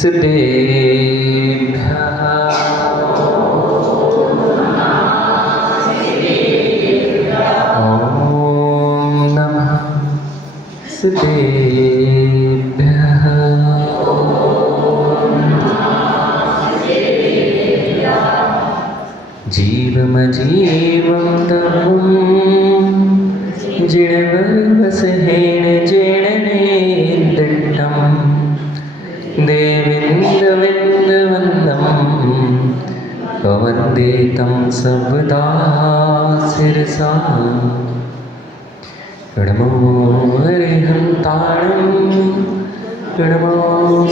सिद्धेभ्यः ॐ नमः सिद्धेभ्यः जीवमजीवं तवं जिणवरवसहेन जेणनेन्दट्टं देवेन्द्रविन्दवन्दं वन्दे तं सर्वदा शिरसा प्रणमो हरिहन्ताणं प्रणमो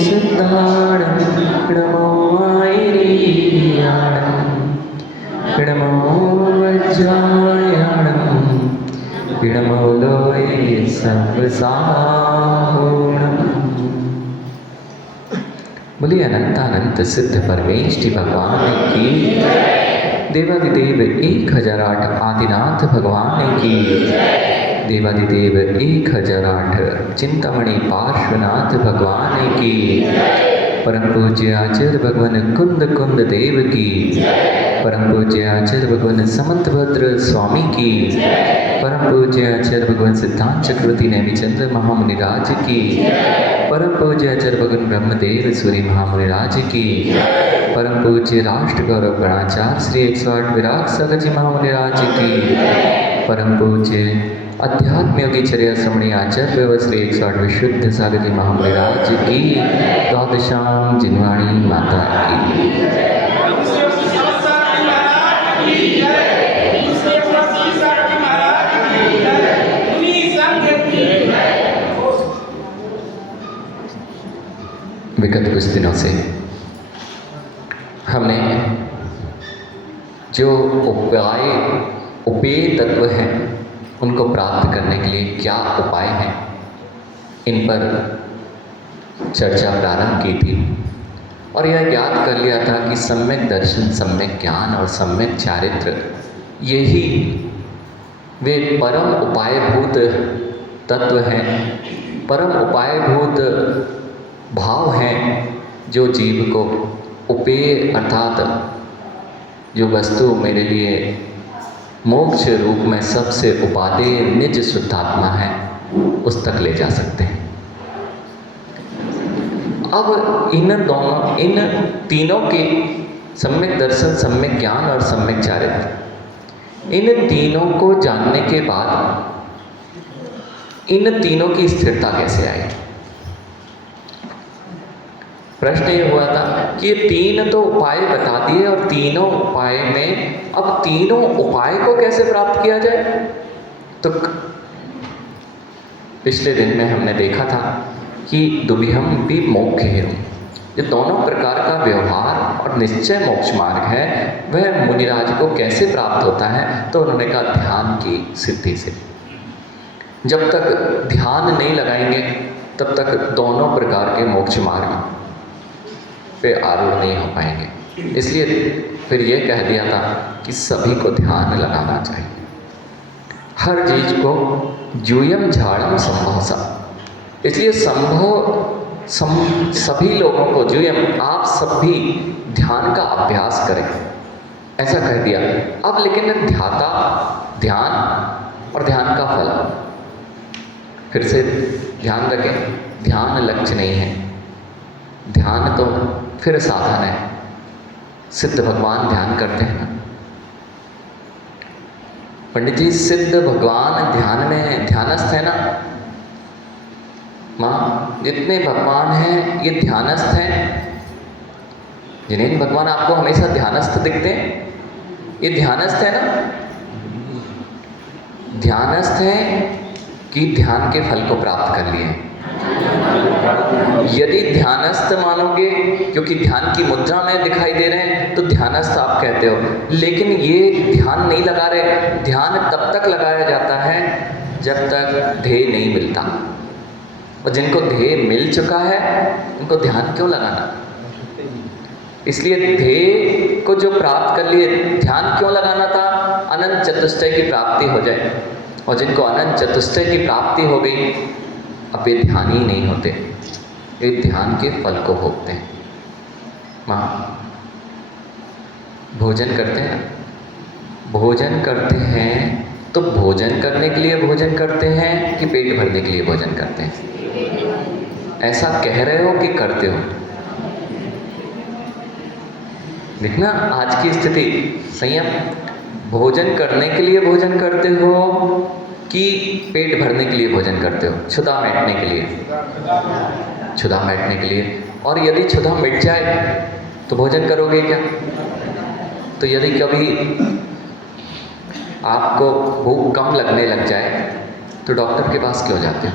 सिद्धाणं प्रणमो ऐरीयाणं प्रणमो वज्रायाणं प्रणमो लोये सर्वसाहूणम्। बोलिए अनंतानंत सिद्ध परमेष्टि भगवान की, देवादिदेव 1008 आदिनाथ भगवान की, देवादिदेव 1008 चिंतामणि पार्श्वनाथ भगवान की, परम पूज्य आचार्य भगवान कुंद कुंद देव की, परम पूज्य आचार्य भगवान समंतभद्र स्वामी की, परम पूज्य आचार्य भगवान सिद्धांत चक्रवर्ती नेमिचंद्र महामुनिराज की, परम पूज्य आचार्य भगवान ब्रह्मदेव सूर्य महामुनिराज की, परम पूज्य राष्ट्र गौरव गणाचार्य श्री 108 विराग सागर जी महामुनिराज की, परम पूज्य अध्यात्म योगी चर्या श्रमणी आचार्य श्री 108 विशुद्ध सागर जी महामुनिराज की, द्वादशाम जिनवाणी माता की। विगत कुछ दिनों से हमने जो उपेय तत्व हैं उनको प्राप्त करने के लिए क्या उपाय हैं, इन पर चर्चा प्रारंभ की थी और यह याद कर लिया था कि सम्यक दर्शन, सम्यक ज्ञान और सम्यक चारित्र यही वे परम उपायभूत तत्व हैं, परम उपायभूत भाव हैं जो जीव को उपेय अर्थात जो वस्तु मेरे लिए मोक्ष रूप में सबसे उपादेय निज शुद्धात्मा है उस तक ले जा सकते हैं। अब इन तीनों के सम्यक दर्शन, सम्यक ज्ञान और सम्यक चारित्र, इन तीनों को जानने के बाद इन तीनों की स्थिरता कैसे आएगी। प्रश्न ये हुआ था कि ये तीन तो उपाय बता दिए और तीनों उपाय में अब तीनों उपाय को कैसे प्राप्त किया जाए। तो पिछले दिन में हमने देखा था कि दुभिहम भी मोक्ष है, ये दोनों प्रकार का व्यवहार और निश्चय मोक्ष मार्ग है, वह मुनिराज को कैसे प्राप्त होता है। तो उन्होंने कहा ध्यान की सिद्धि से। जब तक ध्यान नहीं लगाएंगे तब तक दोनों प्रकार के मोक्ष मार्ग पे आरूढ़ नहीं हो पाएंगे। इसलिए फिर ये कह दिया था कि सभी को ध्यान लगाना चाहिए, हर चीज को जूयम झाड़म संभवसा। इसलिए सभी लोगों को जूयम, आप सभी ध्यान का अभ्यास करें, ऐसा कह दिया। अब लेकिन ध्याता, ध्यान और ध्यान का फल, फिर से ध्यान रखें, ध्यान लक्ष्य नहीं है, ध्यान तो फिर साधन है। सिद्ध भगवान ध्यान करते हैं ना पंडित जी, सिद्ध भगवान ध्यान में ध्यानस्थ है ना। माँ, जितने भगवान हैं ये ध्यानस्थ हैं। जिन्हें भगवान आपको हमेशा ध्यानस्थ दिखते हैं, ये ध्यानस्थ है ना। ध्यानस्थ है कि ध्यान के फल को प्राप्त कर लिए। यदि ध्यानस्थ मानोगे, क्योंकि ध्यान की मुद्रा में दिखाई दे रहे हैं तो ध्यानस्थ आप कहते हो, लेकिन ये ध्यान नहीं लगा रहे। ध्यान तब तक लगाया जाता है जब तक ध्येय नहीं मिलता, और जिनको ध्येय मिल चुका है उनको ध्यान क्यों लगाना। इसलिए ध्येय को जो प्राप्त कर लिए, ध्यान क्यों लगाना था, अनंत चतुष्टय की प्राप्ति हो जाए। और जिनको अनंत चतुष्टय की प्राप्ति हो गई, अब ये ध्यान ही नहीं होते, ये ध्यान के फल को भोगते हैं। माँ भोजन करते हैं, भोजन करते हैं तो भोजन करने के लिए भोजन करते हैं कि पेट भरने के लिए भोजन करते हैं? ऐसा कह रहे हो कि करते हो? देखना आज की स्थिति, संयम। भोजन करने के लिए भोजन करते हो कि पेट भरने के लिए भोजन करते हो? क्षुधा मिटने के लिए, क्षुधा मिटने के लिए। और यदि क्षुधा मिट जाए तो भोजन करोगे क्या? तो यदि कभी आपको भूख कम लगने लग जाए तो डॉक्टर के पास क्यों जाते हो?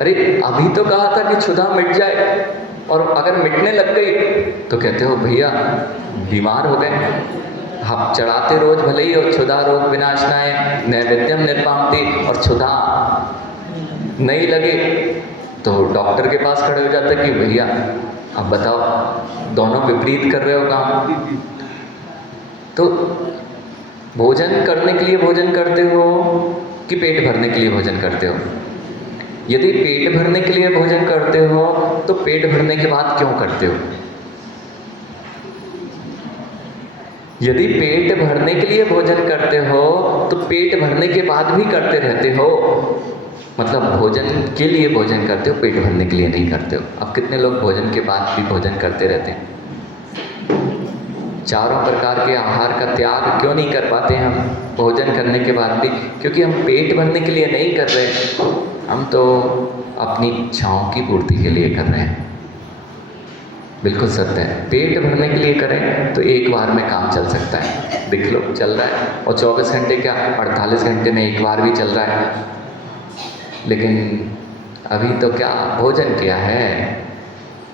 अरे अभी तो कहा था कि क्षुधा मिट जाए, और अगर मिटने लग गई तो कहते हो भैया बीमार हो गए। आप चढ़ाते रोज भले ही और क्षुधा रोग विनाशनाय नैवेद्यम निर्पामति, और क्षुधा नहीं लगे तो डॉक्टर के पास खड़े हो जाते कि भैया अब बताओ, दोनों विपरीत कर रहे हो काम। तो भोजन करने के लिए भोजन करते हो कि पेट भरने के लिए भोजन करते हो? यदि पेट भरने के लिए भोजन करते हो तो पेट भरने के बाद क्यों करते हो? यदि पेट भरने के लिए भोजन करते हो तो पेट भरने के बाद भी करते रहते हो, मतलब भोजन के लिए भोजन करते हो, पेट भरने के लिए नहीं करते हो। अब कितने लोग भोजन के बाद भी भोजन करते रहते हैं? चारों प्रकार के आहार का त्याग क्यों नहीं कर पाते हम भोजन करने के बाद भी? क्योंकि हम पेट भरने के लिए नहीं कर रहे, हम तो अपनी इच्छाओं की पूर्ति के लिए कर रहे हैं। बिल्कुल सत्य है। पेट भरने के लिए करें तो एक बार में काम चल सकता है, देख लो चल रहा है, और 24 घंटे क्या 48 घंटे में एक बार भी चल रहा है। लेकिन अभी तो क्या भोजन किया है,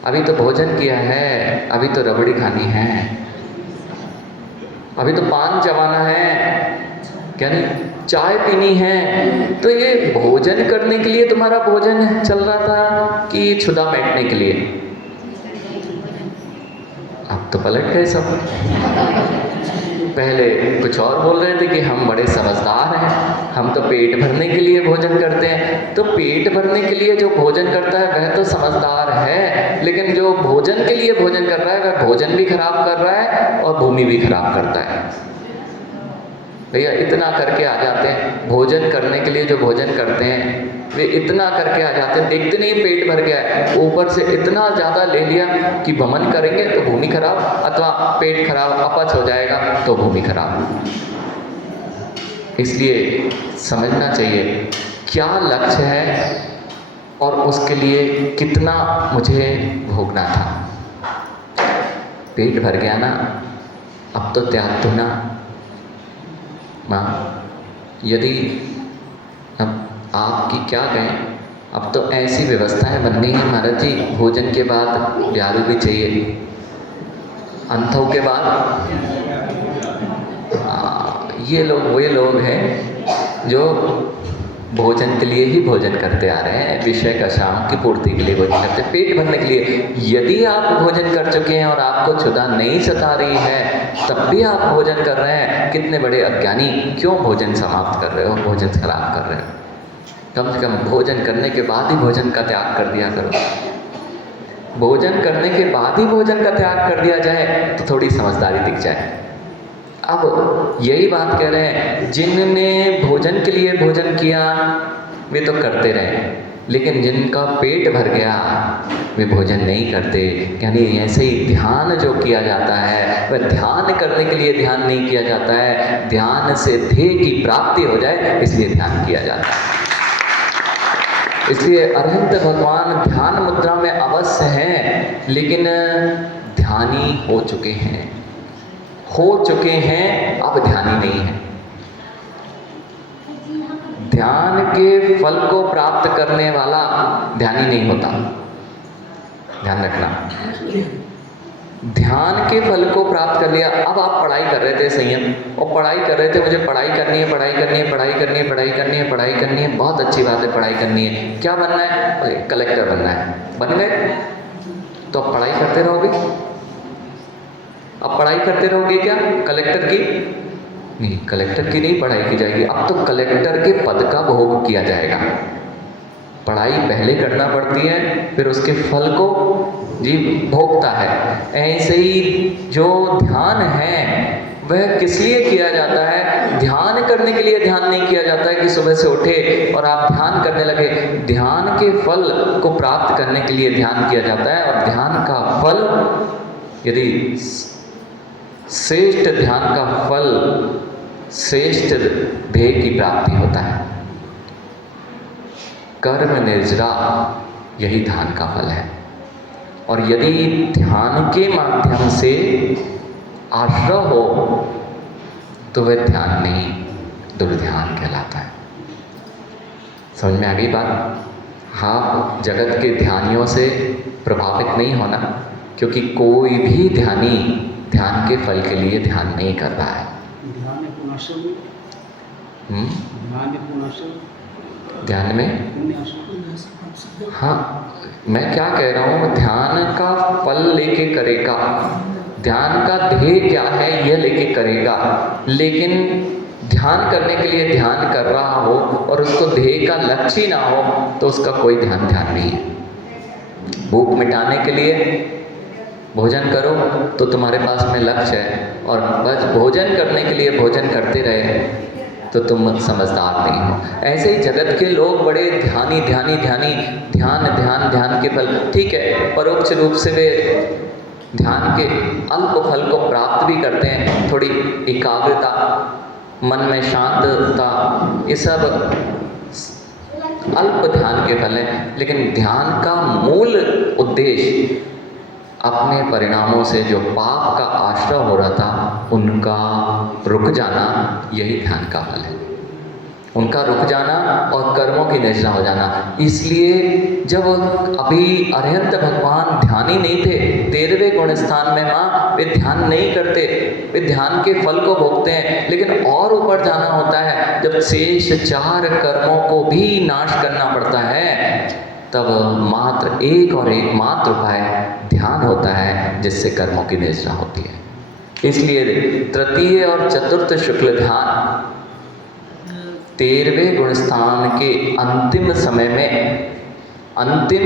अभी तो भोजन किया है, अभी तो रबड़ी खानी है, अभी तो पान चबाना है, क्या नहीं चाय पीनी है। तो ये भोजन करने के लिए तुम्हारा भोजन चल रहा था कि क्षुधा मिटने के लिए? अब तो पलट गए सब। पहले कुछ और बोल रहे थे कि हम बड़े समझदार हैं, हम तो पेट भरने के लिए भोजन करते हैं। तो पेट भरने के लिए जो भोजन करता है वह तो समझदार है, लेकिन जो भोजन के लिए भोजन कर रहा है वह भोजन भी खराब कर रहा है और भूमि भी खराब करता है। भैया इतना करके आ जाते हैं, भोजन करने के लिए जो भोजन करते हैं वे इतना करके आ जाते हैं, देखते नहीं पेट भर गया है, ऊपर से इतना ज़्यादा ले लिया कि वमन करेंगे तो भूमि खराब, अथवा पेट खराब अपच हो जाएगा तो भूमि खराब। इसलिए समझना चाहिए क्या लक्ष्य है और उसके लिए कितना मुझे भोगना था। पेट भर गया ना, अब तो त्याग दो ना। माँ यदि अब आपकी क्या कहें, अब तो ऐसी व्यवस्थाएं बन गई हैं महाराज जी, भोजन के बाद ब्यारू भी चाहिए, अंथों के बाद ये लोग वे लोग हैं जो भोजन के लिए ही भोजन करते आ रहे हैं, विषय का शाम की पूर्ति के लिए भोजन करते हैं, पेट भरने के लिए। यदि आप भोजन कर चुके हैं और आपको क्षुधा नहीं सता रही है तब भी आप भोजन कर रहे हैं, कितने बड़े अज्ञानी। क्यों भोजन समाप्त कर रहे हो, भोजन खराब कर रहे हो? कम से कम भोजन करने के बाद ही भोजन का त्याग कर दिया करो। भोजन करने के बाद ही भोजन का त्याग कर दिया जाए तो थोड़ी समझदारी दिख जाए। अब यही बात कह रहे हैं, जिनने भोजन के लिए भोजन किया वे तो करते रहे, लेकिन जिनका पेट भर गया वे भोजन नहीं करते। यानी ऐसे ही ध्यान जो किया जाता है वह ध्यान करने के लिए ध्यान नहीं किया जाता है, ध्यान से ध्येय की प्राप्ति हो जाए इसलिए ध्यान किया जाता है। इसलिए अरहंत भगवान ध्यान मुद्रा में अवश्य हैं, लेकिन ध्यानी हो चुके हैं, अब ध्यानी नहीं है। ध्यान के फल को प्राप्त करने वाला ध्यानी नहीं होता, ध्यान रखना। ध्यान के फल को प्राप्त कर लिया, अब आप पढ़ाई कर रहे थे संयम, और पढ़ाई कर रहे थे, मुझे पढ़ाई करनी है, पढ़ाई करनी है, पढ़ाई करनी है, पढ़ाई करनी है, पढ़ाई करनी है, बहुत अच्छी बात है, पढ़ाई करनी है। क्या बनना है? कलेक्टर बनना है। बन गए तो अब पढ़ाई करते रहोगे? अब पढ़ाई करते रहोगे क्या कलेक्टर की? नहीं, कलेक्टर की नहीं पढ़ाई की जाएगी, अब तो कलेक्टर के पद का भोग किया जाएगा। पढ़ाई पहले करना पड़ती है, फिर उसके फल को जी भोगता है। ऐसे ही जो ध्यान है वह किस लिए किया जाता है? ध्यान करने के लिए ध्यान नहीं किया जाता है कि सुबह से उठे और आप ध्यान करने लगे। ध्यान के फल को प्राप्त करने के लिए ध्यान किया जाता है, और ध्यान का फल, यदि श्रेष्ठ ध्यान का फल श्रेष्ठ ध्येय की प्राप्ति होता है। कर्म निर्जरा यही ध्यान का फल है। और यदि ध्यान के माध्यम से आश्रय हो तो वह ध्यान नहीं, दुर्ध्यान कहलाता है। समझ में आ गई बात? हाँ, जगत के ध्यानियों से प्रभावित नहीं होना, क्योंकि कोई भी ध्यानी ध्यान के फल के लिए ध्यान नहीं कर रहा है। ध्येय में, हाँ, मैं क्या कह रहा हूँ, ध्यान का फल लेके करेगा, ध्यान का ध्येय क्या है यह लेके करेगा। लेकिन ध्यान करने के लिए ध्यान कर रहा हो और उसको ध्येय का लक्ष्य ही ना हो तो उसका कोई ध्यान नहीं है। भूख मिटाने के लिए भोजन करो तो तुम्हारे पास में लक्ष्य है, और बस भोजन करने के लिए भोजन करते रहे तो तुम समझदार नहीं हो। ऐसे ही जगत के लोग बड़े ध्यानी ध्यान के फल, ठीक है, परोक्ष रूप से वे ध्यान के अल्प फल को प्राप्त भी करते हैं। थोड़ी एकाग्रता, मन में शांतता, ये सब अल्प ध्यान के फल हैं। लेकिन ध्यान का मूल उद्देश्य अपने परिणामों से जो पाप का आश्रय हो रहा था उनका रुक जाना, यही ध्यान का फल है। उनका रुक जाना और कर्मों की निष्ठा हो जाना। इसलिए जब अभी अरहंत भगवान ध्यानी नहीं थे, 13वें गुण स्थान में माँ, वे ध्यान नहीं करते, वे ध्यान के फल को भोगते हैं। लेकिन और ऊपर जाना होता है, जब शेष 4 कर्मों को भी नाश करना पड़ता है, तब मात्र एक और एकमात्र उपाय ध्यान होता है, जिससे कर्मों की निष्ठा होती है। इसलिए तृतीय और चतुर्थ शुक्ल ध्यान 13वें गुण स्थान के अंतिम समय में, अंतिम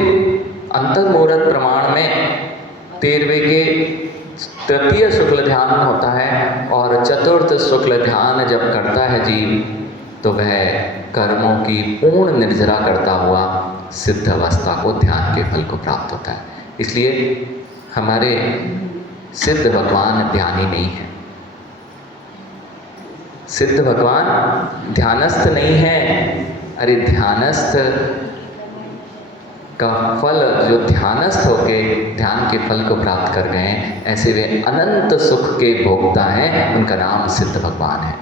अंतर्मुहूर्त प्रमाण में 13वें के तृतीय शुक्ल ध्यान होता है, और चतुर्थ शुक्ल ध्यान जब करता है जीव तो वह कर्मों की पूर्ण निर्जरा करता हुआ सिद्ध अवस्था को, ध्यान के फल को प्राप्त होता है। इसलिए हमारे सिद्ध भगवान ध्यानी नहीं है, सिद्ध भगवान ध्यानस्थ नहीं है। अरे ध्यानस्थ का फल, जो ध्यानस्थ होके ध्यान के फल को प्राप्त कर गए, ऐसे वे अनंत सुख के भोक्ता हैं, उनका नाम सिद्ध भगवान है।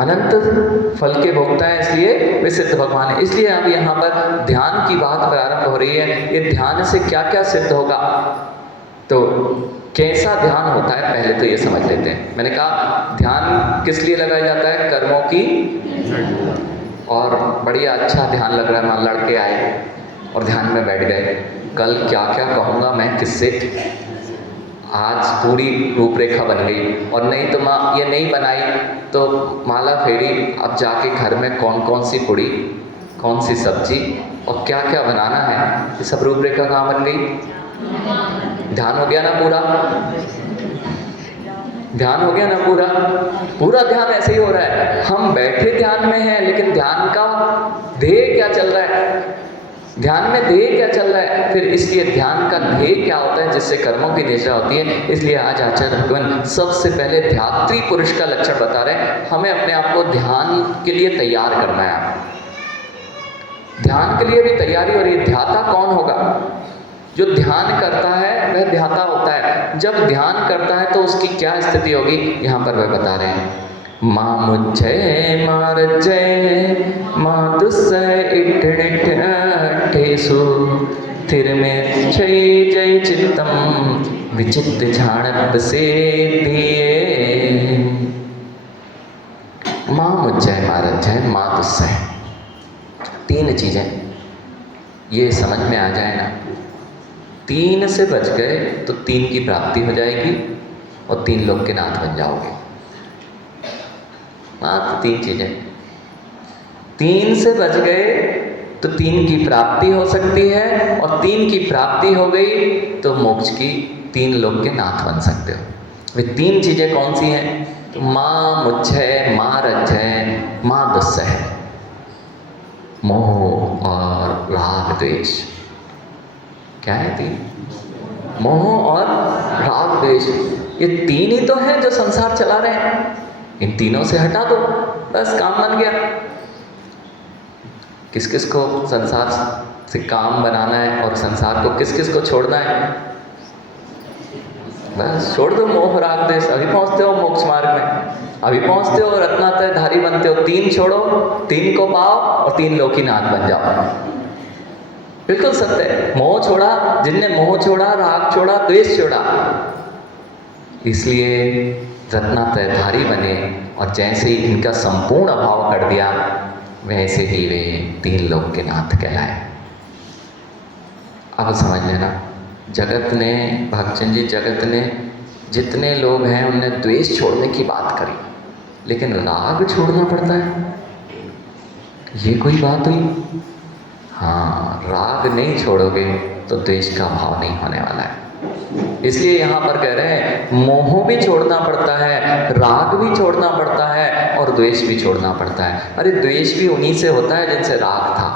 अनंत फल के भोक्ता है, इसलिए वे सिद्ध भगवान है। इसलिए अब यहाँ पर ध्यान की बात प्रारंभ हो रही है। ये ध्यान से क्या क्या सिद्ध होगा, तो कैसा ध्यान होता है पहले तो ये समझ लेते हैं। मैंने कहा ध्यान किस लिए लगाया जाता है? कर्मों की, और बढ़िया अच्छा ध्यान लग रहा है, मान लड़के आए और ध्यान में बैठ गए, कल क्या क्या कहूँगा मैं किससे, आज पूरी रूपरेखा बन गई। और नहीं तो माँ ये नहीं बनाई तो माला फेरी, अब जाके घर में कौन कौन सी पूड़ी, कौन सी सब्जी और क्या क्या बनाना है, ये सब रूपरेखा कहाँ बन गई? ध्यान हो गया ना पूरा? ध्यान हो गया ना पूरा? पूरा ध्येय ऐसे ही हो रहा है। हम बैठे ध्यान में हैं, लेकिन ध्यान का ध्येय क्या चल रहा है? ध्यान में ध्येय क्या चल रहा है? फिर इसलिए ध्यान का ध्येय क्या होता है, जिससे कर्मों की निष्ठा होती है। इसलिए आज आचार्य भगवान सबसे पहले ध्यात्री पुरुष का लक्षण बता रहे हैं। हमें अपने आप को ध्यान के लिए तैयार करना है। ध्यान के लिए भी तैयारी हो रही है। ध्याता कौन होगा? जो ध्यान करता है वह ध्याता होता है। जब ध्यान करता है तो उसकी क्या स्थिति होगी, यहाँ पर वह बता रहे हैं। माँ मुझे मार जय माँ दुस्सह इठेसु थिर में जय जय चित्तम विचित्र झाड़प से दिए। माँ मुझे मार जय माँ दुस्सह, 3 चीजें ये समझ में आ जाए ना, 3 से बच गए तो 3 की प्राप्ति हो जाएगी और 3 लोग के नाथ बन जाओगे। मात्र 3 चीजें। 3 से बच गए तो 3 की प्राप्ति हो सकती है, और 3 की प्राप्ति हो गई तो मोक्ष की 3 लोक के नाथ बन सकते हो। वे 3 चीजें कौन सी हैं? तो माँ मुझे, माँ रज्जय, माँ दुस्सह। मोह और राग द्वेष। क्या है 3? मोह और राग द्वेष। ये 3 ही तो हैं जो संसार चला रहे हैं। इन तीनों से हटा दो, बस काम बन गया। किस किस को संसार से काम बनाना है और संसार को किस किस को छोड़ना है? बस छोड़ दो मोह राग द्वेष। अभी पहुंचते हो मोक्ष मार्ग में, अभी पहुंचते हो रत्नात्रय धारी बनते हो। 3 छोड़ो, 3 को पाओ और 3 लोकीनाथ बन जाओ। बिल्कुल सत्य है। मोह छोड़ा, जिनने मोह छोड़ा, राग छोड़ा, द्वेष छोड़ा, इसलिए रत्नात्रय धारी बने। और जैसे ही इनका संपूर्ण अभाव कर दिया, वैसे ही वे 3 लोक के नाथ कहलाए। अब समझ लेना, जगत ने, भक्तचंद जी, जगत ने जितने लोग हैं उनने द्वेष छोड़ने की बात करी, लेकिन राग छोड़ना पड़ता है, ये कोई बात हुई? हाँ, राग नहीं छोड़ोगे तो द्वेष का भाव नहीं होने वाला है। इसलिए यहाँ पर कह रहे हैं मोह भी छोड़ना पड़ता है, राग भी छोड़ना पड़ता है, और द्वेष भी छोड़ना पड़ता है। अरे द्वेष भी उन्हीं से होता है जिनसे राग था।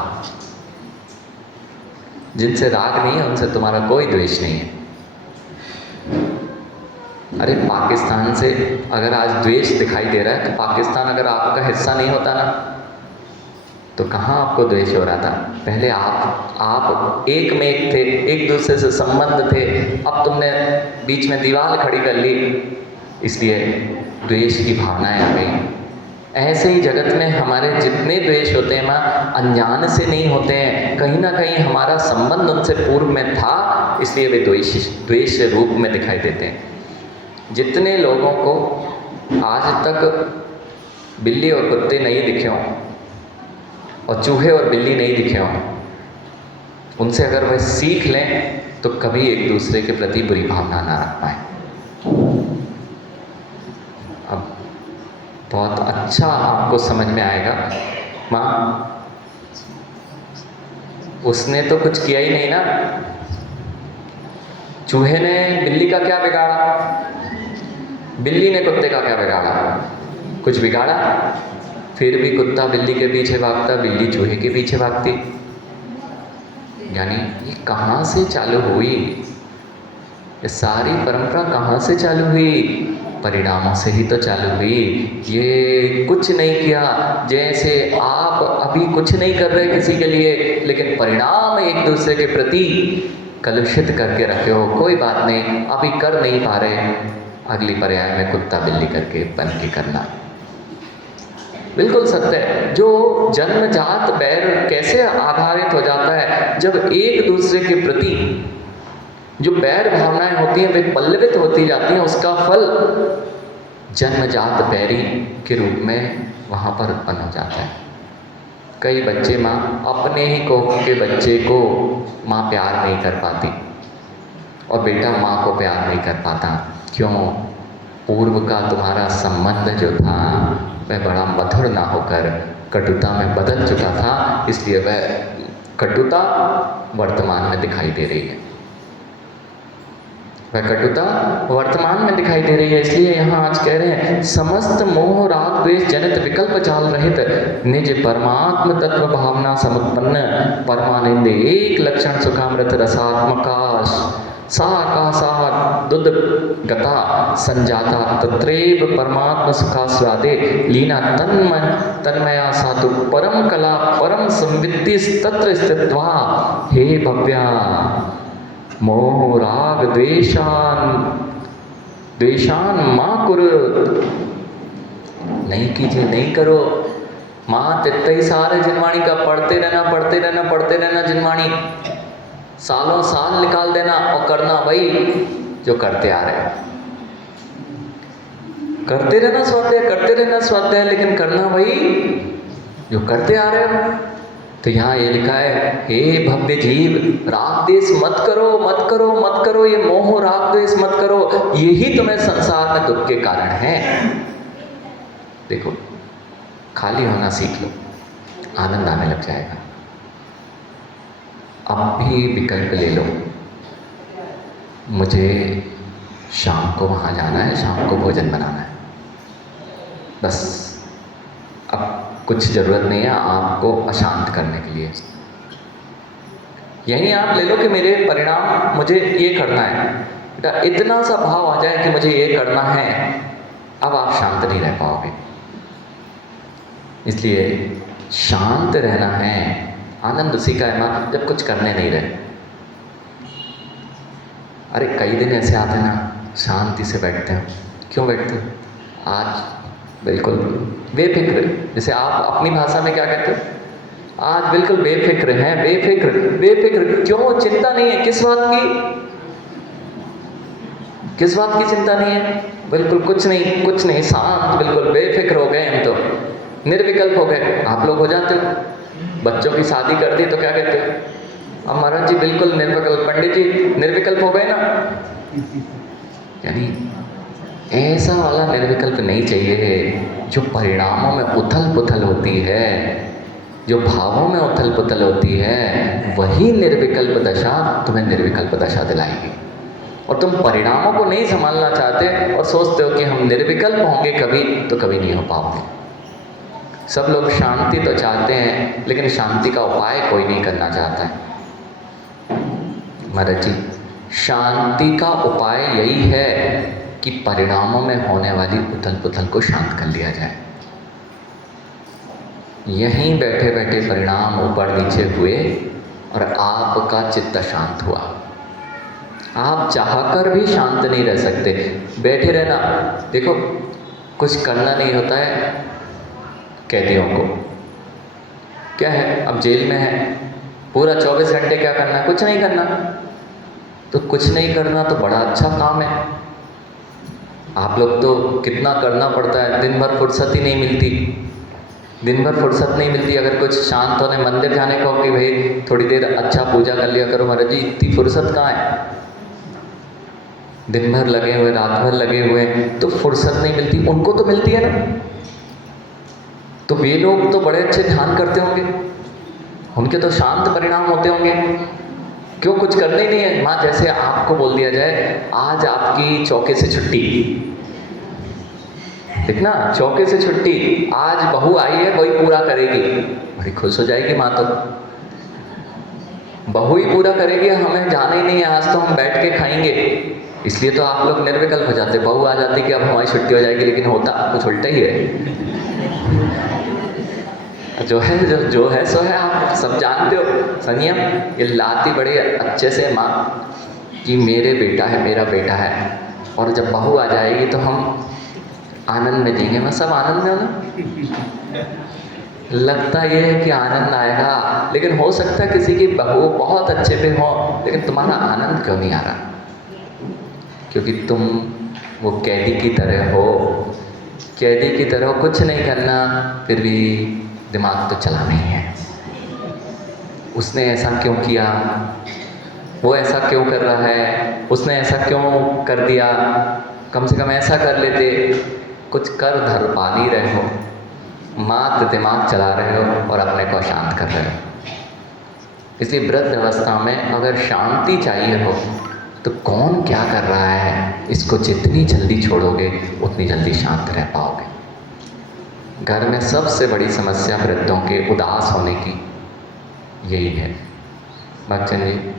जिनसे राग नहीं है उनसे तुम्हारा कोई द्वेष नहीं है। अरे पाकिस्तान से अगर आज द्वेष दिखाई दे रहा है, तो पाकिस्तान अगर आपका हिस्सा नहीं होता ना, तो कहाँ आपको द्वेष हो रहा था? पहले आप एक में एक थे, एक दूसरे से संबंध थे। अब तुमने बीच में दीवार खड़ी कर ली, इसलिए द्वेष की भावनाएं आ गई। ऐसे ही जगत में हमारे जितने द्वेष होते हैं माँ, अनजान से नहीं होते हैं, कहीं ना कहीं हमारा संबंध उनसे पूर्व में था, इसलिए वे द्वेष रूप में दिखाई देते हैं। जितने लोगों को आज तक बिल्ली और कुत्ते नहीं दिखे हों, और चूहे और बिल्ली नहीं दिखे हों, उनसे अगर वह सीख लें तो कभी एक दूसरे के प्रति बुरी भावना ना रख पाए। अब बहुत अच्छा आपको समझ में आएगा। माँ, उसने तो कुछ किया ही नहीं ना। चूहे ने बिल्ली का क्या बिगाड़ा? बिल्ली ने कुत्ते का क्या बिगाड़ा? कुछ बिगाड़ा? फिर भी कुत्ता बिल्ली के पीछे भागता, बिल्ली चूहे के पीछे भागती। यानी ये कहाँ से चालू हुई? ये सारी परंपरा कहाँ से चालू हुई? परिणामों से ही तो चालू हुई। ये कुछ नहीं किया, जैसे आप अभी कुछ नहीं कर रहे किसी के लिए, लेकिन परिणाम एक दूसरे के प्रति कलुषित करके रखे हो। कोई बात नहीं, अभी कर नहीं पा रहे, अगली पर्याय में कुत्ता बिल्ली करके बन के करना। बिल्कुल सत्य है। जो जन्मजात बैर कैसे आधारित हो जाता है? जब एक दूसरे के प्रति जो बैर भावनाएं होती हैं वे पल्लवित होती जाती हैं, उसका फल जन्मजात बैरी के रूप में वहाँ पर उत्पन्न हो जाता है। कई बच्चे माँ, अपने ही कोख के बच्चे को माँ प्यार नहीं कर पाती, और बेटा माँ को प्यार नहीं कर पाता। क्यों? पूर्व का तुम्हारा संबंध जो था वह बड़ा मधुर ना होकर कटुता में बदल चुका था, इसलिए वह कटुता वर्तमान में दिखाई दे रही है। वह कटुता वर्तमान में दिखाई दे रही है। इसलिए यहाँ आज कह रहे हैं, समस्त मोह राग द्वेष जनित विकल्प जाल रहित निज परमात्म तत्व भावना समुत्पन्न परमानंद एक लक्षण सुखामृत रसात्मकाश साकाशा दुध गता संजाता तत्रेव परमात्म सुखास्वादे लीना तन्मया साधु परम कला परम संवित्ति तत्र स्थित्वा हे भव्या मोह राग द्वेषान माँ कुरु। नहीं कीजिए, नहीं करो माँ। तित्ते ही सारे जिनवाणी का पढ़ते रहना जिनवाणी, सालों साल निकाल देना, और करना वही जो करते आ रहे हैं। करते रहना स्वाध्याय, लेकिन करना वही जो करते आ रहे हो। तो यहाँ ये लिखा है, हे भव्य जीव, राग द्वेष मत करो, ये मोह राग द्वेष मत करो, यही तुम्हें संसार में दुख के कारण है। देखो, खाली होना सीख लो। आनंद आने लग जाएगा। अब भी विकल्प ले लो, मुझे शाम को वहाँ जाना है, शाम को भोजन बनाना है, बस अब कुछ ज़रूरत नहीं है आपको अशांत करने के लिए। यही आप ले लो कि मेरे परिणाम, मुझे ये करना है, इतना सा भाव आ जाए कि मुझे ये करना है, अब आप शांत नहीं रह पाओगे। इसलिए शांत रहना है। आनंद उसी का है ना जब कुछ करने नहीं रहे। अरे कई दिन ऐसे आते हैं ना, शांति से बैठते हैं। क्यों बैठते हैं? आज बिल्कुल बेफिक्र, जैसे आप अपनी भाषा में क्या कहते हो, आज बिल्कुल बेफिक्र हैं। बेफिक्र बेफिक्र क्यों? चिंता नहीं है। किस बात की? किस बात की चिंता नहीं है? बिल्कुल कुछ नहीं, कुछ नहीं, शांत, बिल्कुल बेफिक्र हो गए हम तो, निर्विकल्प हो गए। आप लोग हो जाते हो, बच्चों की शादी कर दी तो क्या कहते हो, अब महाराज जी बिल्कुल निर्विकल्प, पंडित जी निर्विकल्प हो गए ना। यानी ऐसा वाला निर्विकल्प नहीं चाहिए जो परिणामों में उथल पुथल होती है, जो भावों में उथल पुथल होती है। वही निर्विकल्प दशा तुम्हें निर्विकल्प दशा दिलाएगी। और तुम परिणामों को नहीं संभालना चाहते और सोचते हो कि हम निर्विकल्प होंगे कभी, तो कभी नहीं हो पाओगे। सब लोग शांति तो चाहते हैं, लेकिन शांति का उपाय कोई नहीं करना चाहता है। महाराज जी, शांति का उपाय यही है कि परिणामों में होने वाली उथल पुथल को शांत कर लिया जाए। यहीं बैठे बैठे परिणाम ऊपर नीचे हुए और आपका चित्त शांत हुआ। आप चाहकर भी शांत नहीं रह सकते, बैठे रहना। देखो, कुछ करना नहीं होता है कैदियों को। क्या है, अब जेल में है, पूरा 24 घंटे क्या करना है? कुछ नहीं करना। तो कुछ नहीं करना तो बड़ा अच्छा काम है। आप लोग तो कितना करना पड़ता है, दिन भर फुर्सत ही नहीं मिलती, दिन भर फुर्सत नहीं मिलती। अगर कुछ शांत होने मंदिर जाने को कि भाई थोड़ी देर अच्छा पूजा कर लिया करो, महाराज जी इतनी फुर्सत कहाँ है? दिन भर लगे हुए, रात भर लगे हुए, तो फुर्सत नहीं मिलती। उनको तो मिलती है ना, तो वे लोग तो बड़े अच्छे ध्यान करते होंगे, उनके तो शांत परिणाम होते होंगे। क्यों? कुछ करना ही नहीं है। माँ, जैसे आपको बोल दिया जाए आज आपकी चौके से छुट्टी, ठीक ना, चौके से छुट्टी, आज बहू आई है, वही पूरा करेगी, बड़ी खुश हो जाएगी माँ। तो बहू ही पूरा करेगी, हमें जाना ही नहीं है, आज तो हम बैठ के खाएंगे। इसलिए तो आप लोग निर्विकल्प हो जाते। बहू आ जाती कि अब हमारी छुट्टी हो जाएगी, लेकिन होता कुछ उल्टा ही है। जो है सो है, आप सब जानते हो। संयम ये लाती बड़े अच्छे से माँ कि मेरे बेटा है, मेरा बेटा है, और जब बहू आ जाएगी तो हम आनंद में जीएंगे। मैं सब आनंद में हो ना, लगता ये है कि आनंद आएगा, लेकिन हो सकता है किसी की बहू बहुत अच्छे पे हो, लेकिन तुम्हारा आनंद क्यों नहीं आ रहा? क्योंकि तुम वो कैदी की तरह हो। कैदी की तरह कुछ नहीं करना, फिर भी दिमाग तो चलाना ही है। उसने ऐसा क्यों किया, वो ऐसा क्यों कर रहा है, उसने ऐसा क्यों कर दिया, कम से कम ऐसा कर लेते। कुछ कर धर पा नहीं रहे हो, मात्र दिमाग चला रहे हो और अपने को शांत कर रहे हो। इसलिए वृद्ध अवस्था में अगर शांति चाहिए हो तो कौन क्या कर रहा है, इसको जितनी जल्दी छोड़ोगे उतनी जल्दी शांत रह पाओगे। घर में सबसे बड़ी समस्या वृद्धों के उदास होने की यही है। बच्चन जी,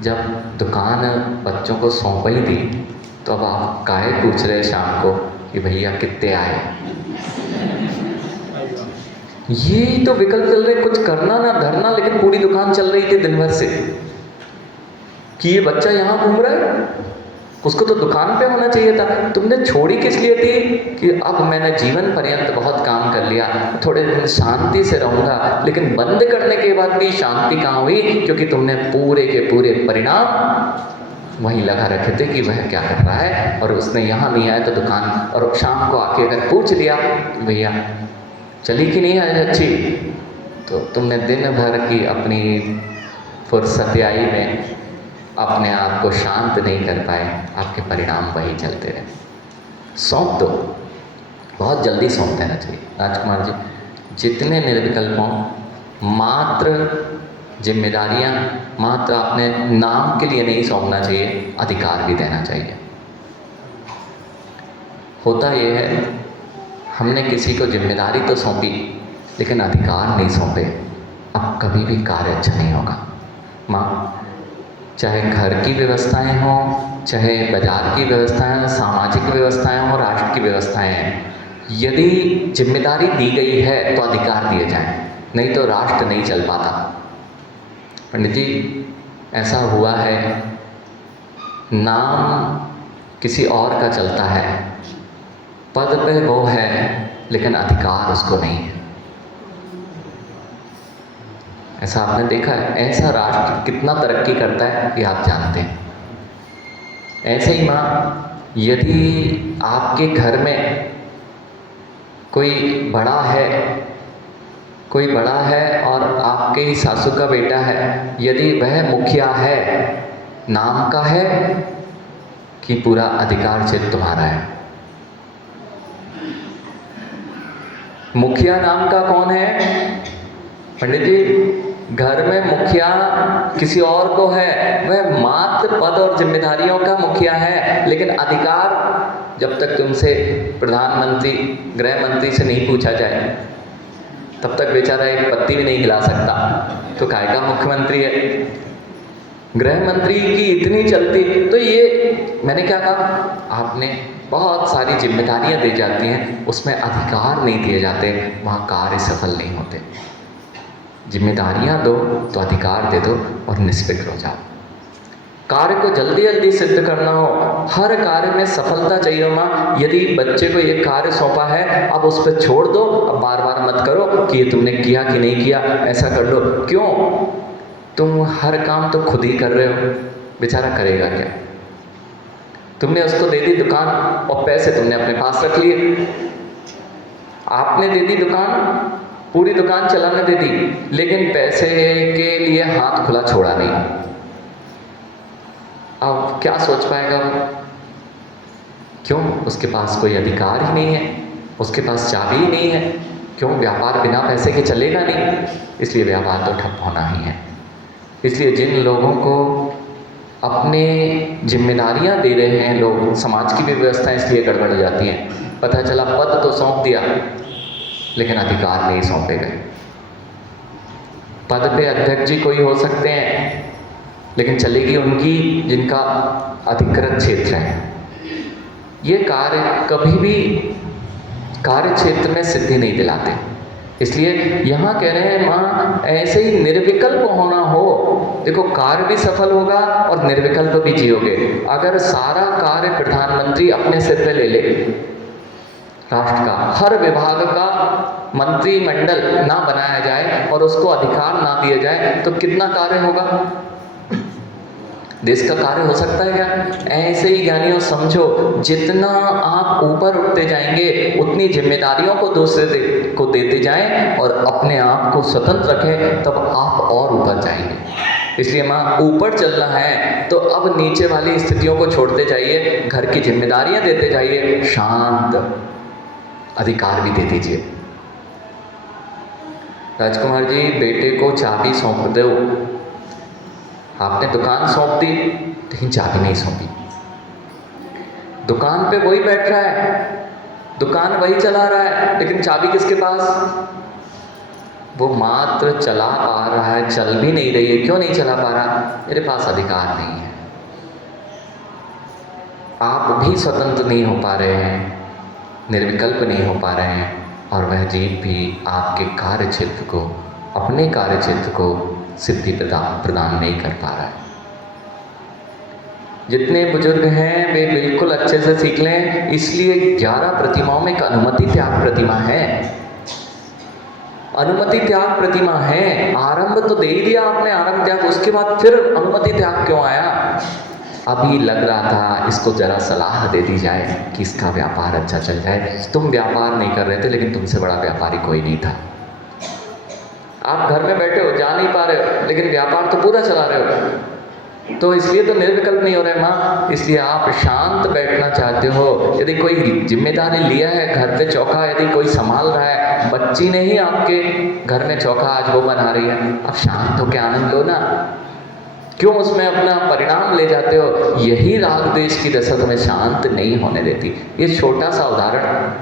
जब दुकान बच्चों को सौंप ही दी तो अब आप काहे पूछ रहे शाम को कि भैया कितने आए? ये तो विकल्प चल रहे, कुछ करना ना धरना, लेकिन पूरी दुकान चल रही थी दिन भर से कि ये बच्चा यहाँ घूम रहा है, उसको तो दुकान पे होना चाहिए था। तुमने छोड़ी किस लिए थी कि अब मैंने जीवन पर्यंत बहुत काम कर लिया, थोड़े दिन शांति से रहूँगा, लेकिन बंद करने के बाद भी शांति कहाँ हुई? क्योंकि तुमने पूरे के पूरे परिणाम वहीं लगा रखे थे कि वह क्या कर रहा है, और उसने यहाँ नहीं आया तो दुकान, और शाम को आके अगर पूछ लिया भैया चली कि नहीं आज अच्छी, तो तुमने दिन भर की अपनी फुर्सतियाई में अपने आप को शांत नहीं कर पाए, आपके परिणाम वही चलते रहे। सौंप दो, बहुत जल्दी सौंप देना चाहिए। राजकुमार जी, जितने निर्विकल्प हों, मात्र जिम्मेदारियां मात्र अपने नाम के लिए नहीं सौंपना चाहिए, अधिकार भी देना चाहिए। होता यह है, हमने किसी को जिम्मेदारी तो सौंपी लेकिन अधिकार नहीं सौंपे, अब कभी भी कार्य अच्छा नहीं होगा। माँ, चाहे घर की व्यवस्थाएं हों, चाहे बाजार की व्यवस्थाएं हों, सामाजिक व्यवस्थाएं हों, राष्ट्र की व्यवस्थाएं हैं, यदि जिम्मेदारी दी गई है तो अधिकार दिए जाएं, नहीं तो राष्ट्र नहीं चल पाता। पंडित जी, ऐसा हुआ है, नाम किसी और का चलता है, पद पे वो है लेकिन अधिकार उसको नहीं है। ऐसा आपने देखा है? ऐसा राष्ट्र कितना तरक्की करता है ये आप जानते हैं। ऐसे ही माँ, यदि आपके घर में कोई बड़ा है और आपके ही सासू का बेटा है, यदि वह मुखिया है, नाम का है कि पूरा अधिकार क्षेत्र तुम्हारा है? मुखिया नाम का कौन है? पंडित जी, घर में मुखिया किसी और को है, वह मात्र पद और जिम्मेदारियों का मुखिया है, लेकिन अधिकार जब तक तुमसे प्रधानमंत्री, गृह मंत्री से नहीं पूछा जाए, तब तक बेचारा एक पत्ती भी नहीं हिला सकता, तो काय का मुख्यमंत्री है? गृह मंत्री की इतनी चलती, तो ये मैंने क्या कहा, आपने बहुत सारी जिम्मेदारियां दी जाती हैं, उसमें अधिकार नहीं दिए जाते, वहाँ कार्य सफल नहीं होते। जिम्मेदारियां दो तो अधिकार दे दो और निष्पक्ष हो जाओ। कार्य को जल्दी जल्दी सिद्ध करना हो, हर कार्य में सफलता चाहिए माँ। यदि बच्चे को ये कार्य सौंपा है, अब उस पर छोड़ दो, अब बार बार मत करो कि ये तुमने किया कि नहीं किया, ऐसा कर लो। क्यों? तुम हर काम तो खुद ही कर रहे हो, बेचारा करेगा क्या? तुमने उसको दे दी दुकान और पैसे तुमने अपने पास रख लिए। आपने दे दी दुकान, पूरी दुकान चलाने दे दी, लेकिन पैसे के लिए हाथ खुला छोड़ा नहीं। अब क्या सोच पाएगा वो? क्यों? उसके पास कोई अधिकार ही नहीं है, उसके पास चाबी ही नहीं है। क्यों? व्यापार बिना पैसे के चलेगा नहीं, इसलिए व्यापार तो ठप होना ही है। इसलिए जिन लोगों को अपने जिम्मेदारियां दे रहे हैं लोग, समाज की भी व्यवस्था इसलिए गड़बड़ हो जाती है। पता चला पद तो सौंप दिया लेकिन अधिकार नहीं सौंपे गए। पद पे अध्यक्ष जी कोई हो सकते हैं, लेकिन चलेगी उनकी जिनका अधिकृत क्षेत्र है। ये कार्य कभी भी कार्य क्षेत्र में सिद्धि नहीं दिलाते। इसलिए यहाँ कह रहे हैं माँ, ऐसे ही निर्विकल्प होना हो, देखो कार्य भी सफल होगा और निर्विकल्प भी जियोगे। अगर सारा कार्य प्रधानमंत्री अपने सिर पे ले ले, राष्ट्र का हर विभाग का मंत्रिमंडल ना बनाया जाए और उसको अधिकार ना दिए जाए, तो कितना कार्य होगा? देश का कार्य हो सकता है क्या? ऐसे ही ज्ञानियों समझो, जितना आप ऊपर उठते जाएंगे उतनी जिम्मेदारियों को दूसरे को देते जाएं और अपने आप को स्वतंत्र रखें, तब आप और ऊपर जाएंगे। इसलिए माँ, ऊपर चलना है तो अब नीचे वाली स्थितियों को छोड़ते जाइए, घर की जिम्मेदारियां देते जाइए, शांत अधिकार भी दे दीजिए। राजकुमार जी, बेटे को चाबी सौंप दो। आपने दुकान सौंप दी लेकिन चाबी नहीं सौंपी। दुकान पे वही बैठ रहा है, दुकान वही चला रहा है, लेकिन चाबी किसके पास? वो मात्र चला पा रहा है, चल भी नहीं रही है। क्यों नहीं चला पा रहा? मेरे पास अधिकार नहीं है। आप भी स्वतंत्र नहीं हो पा रहे हैं, निर्विकल्प नहीं हो पा रहे हैं, और वह जीव भी आपके कार्य क्षेत्र को, अपने कार्य क्षेत्र को सिद्धि प्रदान नहीं कर पा रहा है। जितने बुजुर्ग हैं वे बिल्कुल अच्छे से सीख लें। इसलिए 11 प्रतिमाओं में एक अनुमति त्याग प्रतिमा है। अनुमति त्याग प्रतिमा है। आरंभ तो दे ही दिया आपने, आरंभ त्याग, उसके बाद फिर अनुमति त्याग क्यों आया? अभी लग रहा था इसको जरा सलाह दे दी जाए कि इसका व्यापार अच्छा चल जाए। तुम व्यापार नहीं कर रहे थे, लेकिन तुमसे बड़ा व्यापारी कोई नहीं था। आप घर में बैठे हो, जा नहीं पा रहे हो, लेकिन व्यापार तो पूरा चला रहे हो, तो इसलिए तो निर्विकल्प नहीं हो रहे माँ। इसलिए आप शांत बैठना चाहते हो। यदि कोई जिम्मेदारी लिया है, घर पे चौका यदि कोई संभाल रहा है, है, बच्ची ने ही आपके घर में चौका आज वो बना रही है, अब शांत होकर आनंद लो ना, क्यों उसमें अपना परिणाम ले जाते हो? यही राग द्वेष की दशा तुम्हें शांत नहीं होने देती। ये छोटा सा उदाहरण,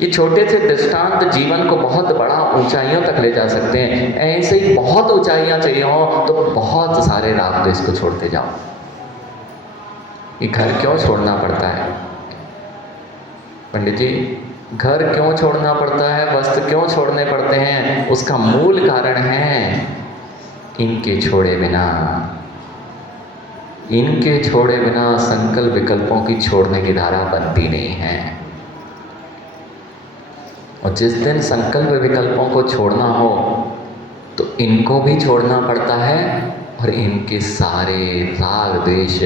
ये छोटे से दृष्टांत जीवन को बहुत बड़ा ऊंचाइयों तक ले जा सकते हैं। ऐसे ही बहुत ऊंचाइयां चाहिए हो तो बहुत सारे राग द्वेष को छोड़ते जाओ। ये घर क्यों छोड़ना पड़ता है पंडित जी? घर क्यों छोड़ना पड़ता है, वस्त्र क्यों छोड़ने पड़ते हैं? उसका मूल कारण है इनके छोड़े बिना, इनके छोड़े बिना संकल्प विकल्पों की छोड़ने की धारा बनती नहीं है। और जिस दिन संकल्प विकल्पों को छोड़ना हो तो इनको भी छोड़ना पड़ता है और इनके सारे राग द्वेष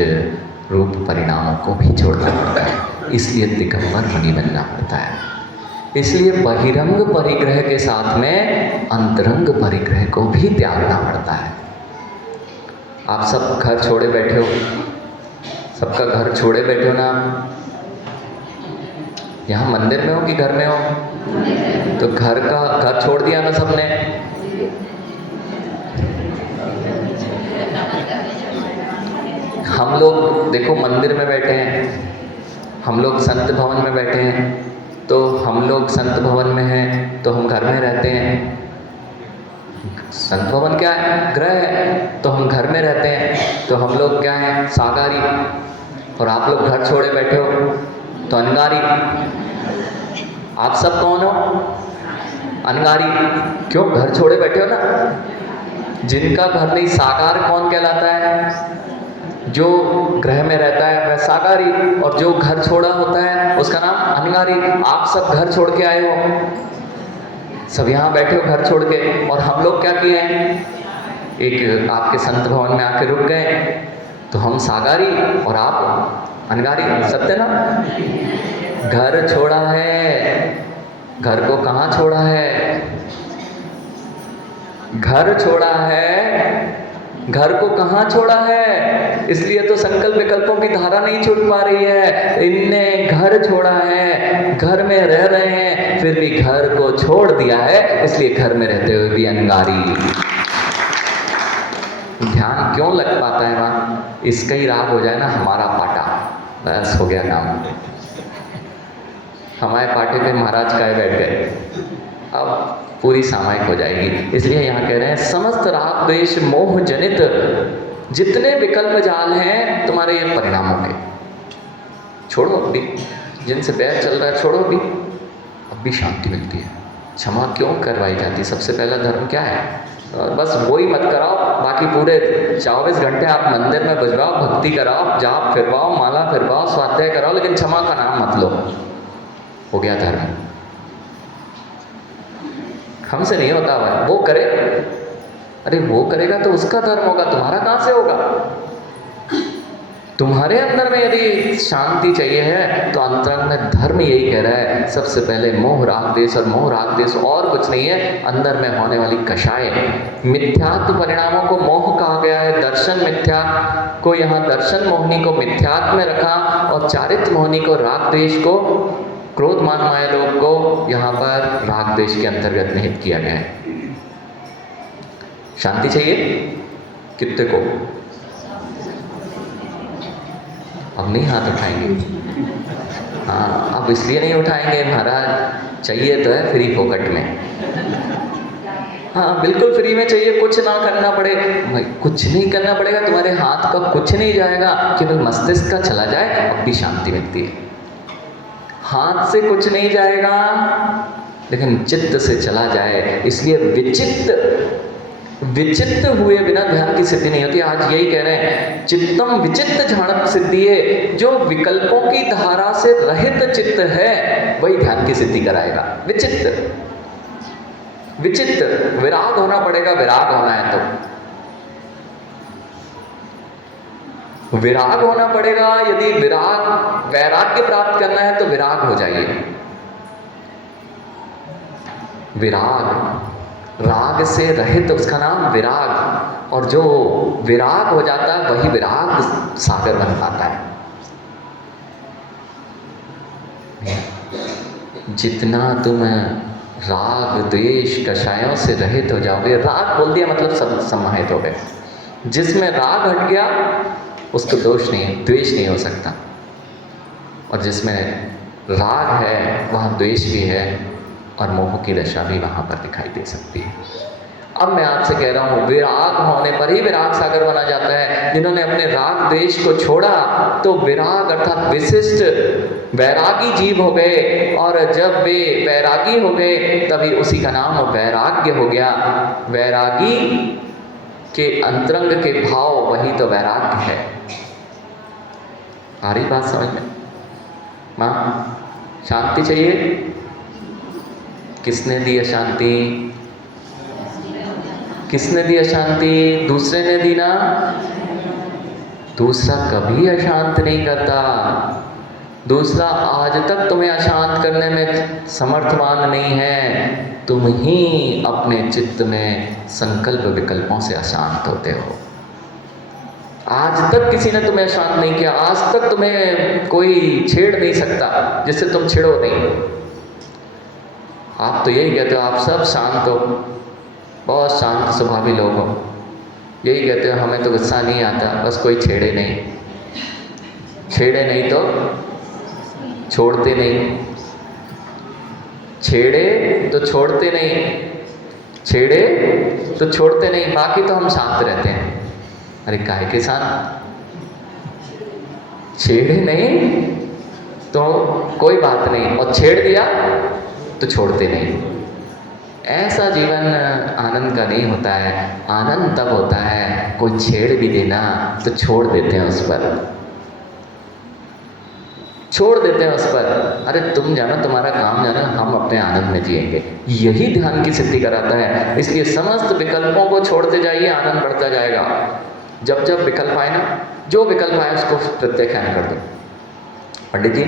रूप परिणामों को भी छोड़ना पड़ता है। इसलिए दिगंबर मुनि बनना पड़ता है। इसलिए बहिरंग परिग्रह के साथ में अंतरंग परिग्रह को भी त्यागना पड़ता है। आप सब घर छोड़े बैठे हो, सबका घर छोड़े बैठे हो ना? यहाँ मंदिर में हो कि घर में हो? तो घर छोड़ दिया ना सबने? हम लोग देखो मंदिर में बैठे हैं, हम लोग संत भवन में बैठे हैं, तो हम लोग संत भवन में हैं तो हम घर में रहते हैं। संत भवन क्या है? ग्रह है, तो हम घर में रहते हैं, तो हम लोग क्या है? सागारी। और आप लोग घर छोड़े बैठे हो तो अनगारी। आप सब कौन हो? अनगारी। क्यों? घर छोड़े बैठे हो ना। जिनका घर नहीं, साकार कौन कहलाता है? जो ग्रह में रहता है वह साकारी, और जो घर छोड़ा होता है उसका नाम अनगारी। आप सब घर छोड़ के आए हो, सब यहाँ बैठे हो घर छोड़ के, और हम लोग क्या किए हैं? एक आपके संत भवन में आके रुक गए, तो हम सागारी और आप अनगारी। सत्य ना? घर छोड़ा है। घर को कहाँ छोड़ा है? घर छोड़ा है, घर को कहाँ छोड़ा है? इसलिए तो संकल्प विकल्पों की धारा नहीं छूट पा रही है। इनने घर छोड़ा है, घर में रह रहे हैं, फिर भी घर को छोड़ दिया है, इसलिए घर में रहते हुए भी अनगारी। ध्यान क्यों लग पाता है वहाँ? इसका ही राग हो जाए ना हमारा पाटा, बस हो गया काम। हमारे पाटे पे महाराज काहे बैठ गए, अब पूरी सामायिक हो जाएगी। इसलिए यहाँ कह रहे हैं समस्त राग द्वेष मोह जनित जितने विकल्प जाल हैं तुम्हारे ये परिणामों के, छोड़ो अभी। जिनसे बैर चल रहा है छोड़ो अभी, अब भी शांति मिलती है। क्षमा क्यों करवाई जाती है? सबसे पहला धर्म क्या है? बस वही मत कराओ, बाकी पूरे 24 घंटे आप मंदिर में बजवाओ, भक्ति कराओ, जाप फिरवाओ, माला फिरवाओ, स्वाध्याय कराओ, लेकिन क्षमा का नाम मत लो। हो गया धर्म। हमसे नहीं होता वह, वो करे। अरे वो करेगा तो उसका धर्म होगा, तुम्हारा कहाँ से होगा? तुम्हारे अंदर में यदि शांति चाहिए है तो अंतरंग में धर्म यही कह रहा है, सबसे पहले मोह राग द्वेष, और मोह राग द्वेष और कुछ नहीं है, अंदर में होने वाली कषाय। मिथ्यात्व परिणामों को मोह कहा गया है। दर्शन मिथ्या को यहाँ दर्शन मोहिनी को मिथ्यात्व में रखा, और चारित्र मोहिनी को राग द्वेष को, क्रोध मान माया लोग को यहाँ पर राग द्वेष के अंतर्गत निहित किया गया है। शांति चाहिए कितने को? अब नहीं हाथ उठाएंगे। हाँ, अब इसलिए नहीं उठाएंगे महाराज, चाहिए तो है फ्री फोकट में। हाँ बिल्कुल फ्री में चाहिए, कुछ ना करना पड़े। भाई कुछ नहीं करना पड़ेगा, तुम्हारे हाथ का कुछ नहीं जाएगा, केवल मस्तिष्क का चला जाए, अब भी शांति मिलती है। हाथ से कुछ नहीं जाएगा, लेकिन चित्त से चला जाए। इसलिए विचित्त हुए बिना ध्यान की सिद्धि नहीं होती। आज यही कह रहे हैं, चित्तम विचित्त झाणप सिद्धि है। जो विकल्पों की धारा से रहित चित्त है वही ध्यान की सिद्धि कराएगा। विचित्त विराग होना पड़ेगा, विराग होना है तो विराग होना पड़ेगा। यदि वैराग्य प्राप्त करना है तो विराग हो जाइए। विराग, राग से रहित उसका नाम विराग, और जो विराग हो जाता है वही विराग सागर बन पाता है। जितना तुम राग द्वेष कषायों से रहित हो जाओगे। राग बोल दिया मतलब सब समाहित हो गए। जिसमें राग हट गया उसको दोष नहीं, द्वेष नहीं हो सकता, और जिसमें राग है वहाँ द्वेष भी है और मोह की दशा भी वहाँ पर दिखाई दे सकती है। अब मैं आपसे कह रहा हूँ, विराग होने पर ही विराग सागर बना जाता है। जिन्होंने अपने राग द्वेष को छोड़ा तो विराग अर्थात विशिष्ट वैरागी जीव हो गए, और जब वे वैरागी हो गए तभी उसी का नाम वैराग्य हो गया। वैरागी के अंतरंग के भाव वही तो वैराग्य है। आ रही बात समझ में? माँ, शांति चाहिए? किसने दी अशांति? किसने दी अशांति? दूसरे ने दी ना। दूसरा कभी अशांत नहीं करता। दूसरा आज तक तुम्हें अशांत करने में समर्थवान नहीं है। तुम ही अपने चित्त में संकल्प विकल्पों से अशांत होते हो। आज तक किसी ने तुम्हें अशांत नहीं किया। आज तक तुम्हें कोई छेड़ नहीं सकता जिससे तुम छिड़ो नहीं। आप तो यही कहते हो आप सब शांत हो, बहुत शांत स्वभावी लोग हो। यही कहते हो हमें तो गुस्सा नहीं आता, बस कोई छेड़े नहीं। छेड़े नहीं तो छोड़ते नहीं, छेड़े तो छोड़ते नहीं, छेड़े तो छोड़ते नहीं, बाकी तो हम शांत रहते हैं। अरे काहे के शांत? छेड़े नहीं तो कोई बात नहीं, और छेड़ दिया तो छोड़ते नहीं। ऐसा जीवन आनंद का नहीं होता है। आनंद तब होता है कोई छेड़ भी देना तो छोड़ देते हैं उस पर, छोड़ देते हैं उस पर। अरे तुम जानो, तुम्हारा काम जानो, हम अपने आनंद में जिएंगे। यही ध्यान की सिद्धि कराता है। इसलिए समस्त विकल्पों को छोड़ते जाइए, आनंद बढ़ता जाएगा। जब जब विकल्प आए ना, जो विकल्प आए उसको प्रत्याख्यान कर दो। पंडित जी,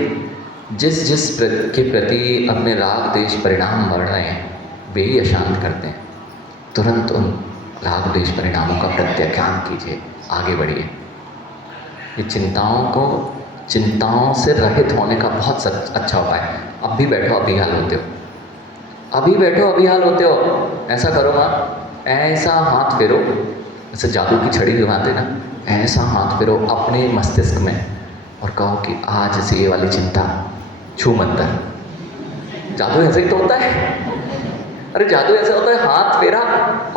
जिस जिस के प्रति अपने राग देश परिणाम बढ़ रहे हैं वे ही अशांत करते हैं। तुरंत उन राग देश परिणामों का प्रत्याख्यान कीजिए, आगे बढ़िए। ये चिंताओं से रहित होने का बहुत अच्छा उपाय है। अब भी बैठो, अभी हाल होते हो, अभी बैठो, अभी हाल होते हो। ऐसा करो माँ, ऐसा हाथ फेरो, जैसे जादू की छड़ी घुमाते ना, ऐसा हाथ फेरो अपने मस्तिष्क में और कहो कि आज से ये वाली चिंता छू मंतर। जादू ऐसे ही तो होता है। अरे जादू ऐसा होता है, हाथ फेरा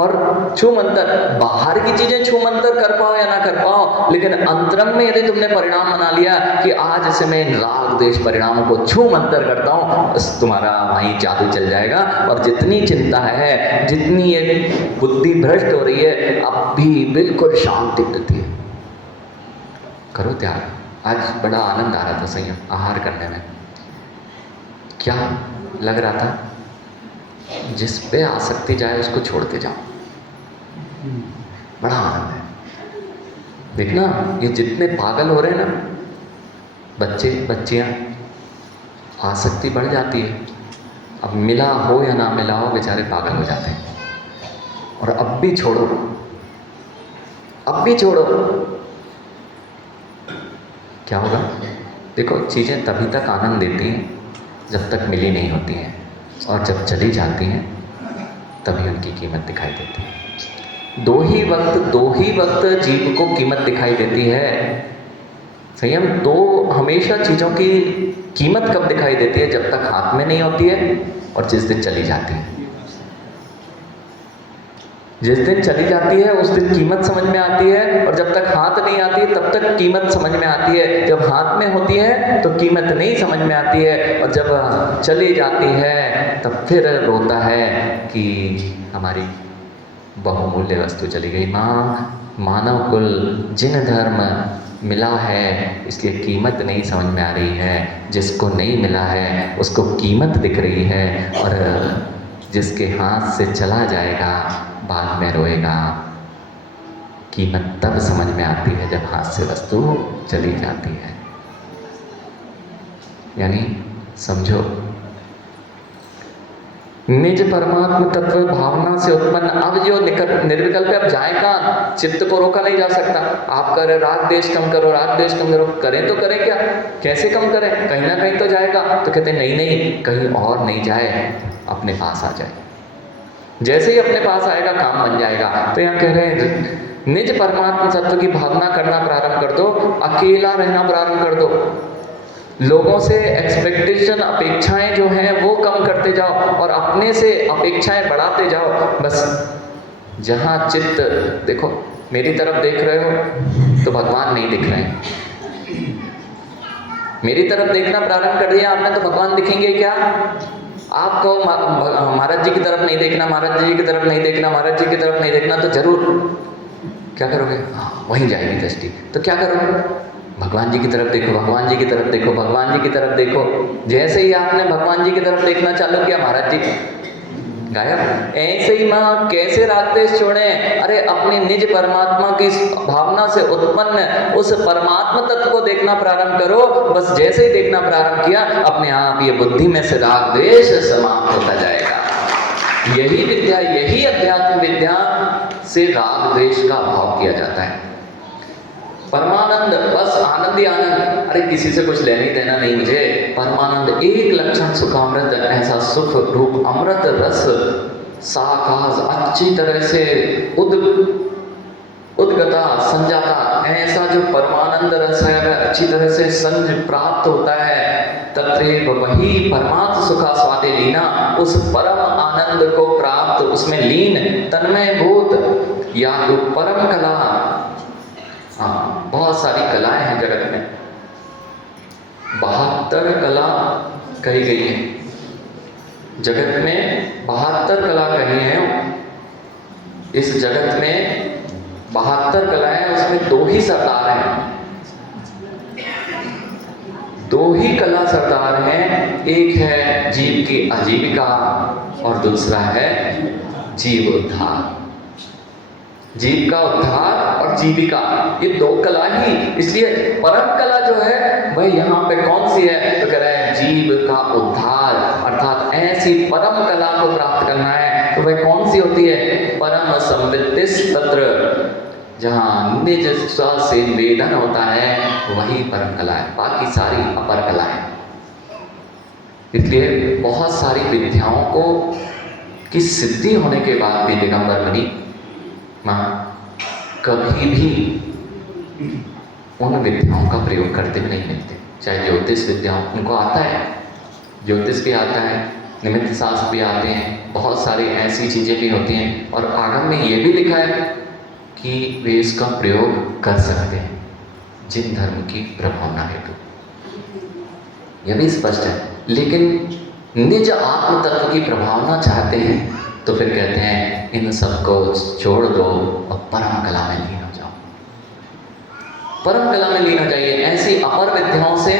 और छू मंतर। बाहर की चीजें छू मंतर कर पाओ या ना कर पाओ, लेकिन अंतरंग में यदि तुमने परिणाम बना लिया कि आज से मैं राग देश परिणामों को छू मंतर करता हूँ, बस तुम्हारा वहीं जादू चल जाएगा। और जितनी चिंता है, जितनी ये बुद्धि भ्रष्ट हो रही है, अब भी बिल्कुल शांति मिलती है। करो त्याग। आज बड़ा आनंद आ रहा था संयम आहार करने में। क्या लग रहा था? जिस पे आसक्ति जाए उसको छोड़ते जाओ, बड़ा आनंद है। देखना, ये जितने पागल हो रहे हैं ना, बच्चे बच्चियां, आसक्ति बढ़ जाती है। अब मिला हो या ना मिला हो, बेचारे पागल हो जाते हैं। और अब भी छोड़ो, अब भी छोड़ो। क्या होगा? देखो, चीज़ें तभी तक आनंद देती हैं जब तक मिली नहीं होती हैं, और जब चली जाती हैं तभी उनकी कीमत दिखाई देती है। दो ही वक्त जीव को कीमत दिखाई देती है। संयम, दो हमेशा चीज़ों की कीमत कब दिखाई देती है? जब तक हाथ में नहीं होती है और जिस दिन चली जाती है। जिस दिन चली जाती है उस दिन कीमत समझ में आती है, और जब तक हाथ नहीं आती है तब तक कीमत समझ में आती है। जब हाथ में होती है तो कीमत नहीं समझ में आती है, और जब चली जाती है तब फिर रोता है कि हमारी बहुमूल्य वस्तु चली गई। मानव कुल जिन धर्म मिला है, इसलिए कीमत नहीं समझ में आ रही है। जिसको नहीं मिला है उसको कीमत दिख रही है, और जिसके हाथ से चला जाएगा बाद में रोएगा। कीमत तब समझ में आती है जब हाथ से वस्तु चली जाती है। यानी समझो, निज परमात्म तत्व भावना से उत्पन्न। अब जो निर्विकल्प है, अब जाए कहाँ? चित्त को रोका नहीं जा सकता। आप कह रहे राग द्वेष कम करो, राग द्वेष कम करो, करें तो करें क्या? कैसे कम करें? कहीं ना कहीं तो जाएगा। तो कहते नहीं नहीं, कहीं और नहीं जाए, अपने पास आ जाए। जैसे ही अपने पास आएगा काम बन जाएगा। तो यहाँ कह रहे हैं निज परमात्मा तत्व की भावना करना प्रारंभ कर दो, अकेला रहना प्रारंभ कर दो, लोगों से एक्सपेक्टेशन अपेक्षाएं जो हैं वो कम करते जाओ और अपने से अपेक्षाएं बढ़ाते जाओ। बस जहाँ चित्त, देखो मेरी तरफ देख रहे हो तो भगवान नहीं दिख रहे हैं। मेरी तरफ देखना प्रारंभ कर दिया आपने तो भगवान दिखेंगे क्या? आप कहो महाराज जी की तरफ नहीं देखना, महाराज जी की तरफ नहीं देखना, महाराज जी की तरफ नहीं देखना, तो जरूर क्या करोगे? हाँ, वहीं जाएगी दृष्टि। तो क्या करोगे? भगवान जी की तरफ देखो, भगवान जी की तरफ देखो, भगवान जी की तरफ देखो। जैसे ही आपने भगवान जी की तरफ देखना चालू किया, महाराज जी गायब। ऐसे ही माँ कैसे राग द्वेष छोड़ें? अरे अपने निज परमात्मा की भावना से उत्पन्न उस परमात्मा तत्व को देखना प्रारंभ करो। बस जैसे ही देखना प्रारंभ किया, अपने आप ये बुद्धि में से राग द्वेष समाप्त होता जाएगा। यही विद्या, यही अध्यात्म विद्या से राग द्वेष का अभाव किया जाता है। परमानंद, बस आनंद ही आनंद। अरे किसी से कुछ लेने देना नहीं मुझे। परमानंद, एक लक्षण सुखामृत, ऐसा सुख रूप अमृत रस साकाश अच्छी तरह से उद्गता संजाता, ऐसा जो परमानंद रस है वह अच्छी तरह से संज प्राप्त होता है। तत्रेव वही परमात्म सुखा स्वादे लीना, उस परम आनंद को प्राप्त, उसमें लीन तन्मय भूत या तो परम कला। हाँ, बहुत सारी कलाएं हैं जगत में, 72 कला कही गई है जगत में। 72 कला कही है इस जगत में। 72 कलाएं, उसमें 2 ही सरदार हैं, 2 ही कला सरदार हैं। एक है जीव की आजीविका और दूसरा है जीव उद्धार। जीव का उद्धार और जीविका, ये 2 कला ही। इसलिए परम कला जो है वह यहाँ पे कौन सी है? तो कह रहे हैं जीव का उद्धार, अर्थात ऐसी परम कला को प्राप्त करना है। तो वह कौन सी होती है? परम संवित्तिस तत्र, जहाँ निज स्व से वेदन होता है, वही परम कला है। बाकी सारी अपर कला है। इसलिए बहुत सारी विद्याओं को की सिद्धि होने के बाद भी दिगंबर मुनि माँ कभी भी उन विद्याओं का प्रयोग करते भी नहीं मिलते। चाहे ज्योतिष विद्याओं, उनको आता है, ज्योतिष भी आता है, निमित्त शास्त्र भी आते हैं, बहुत सारी ऐसी चीज़ें भी होती हैं। और आगम में ये भी लिखा है कि वे इसका प्रयोग कर सकते हैं जिन धर्म की प्रभावना हेतु, यह भी स्पष्ट है। लेकिन निज आत्म तत्व की प्रभावना चाहते हैं तो फिर कहते हैं इन सबको छोड़ दो और परम कला में लीन हो जाओ। परम कला में लीन हो जाइए। ऐसी अपर विद्याओं से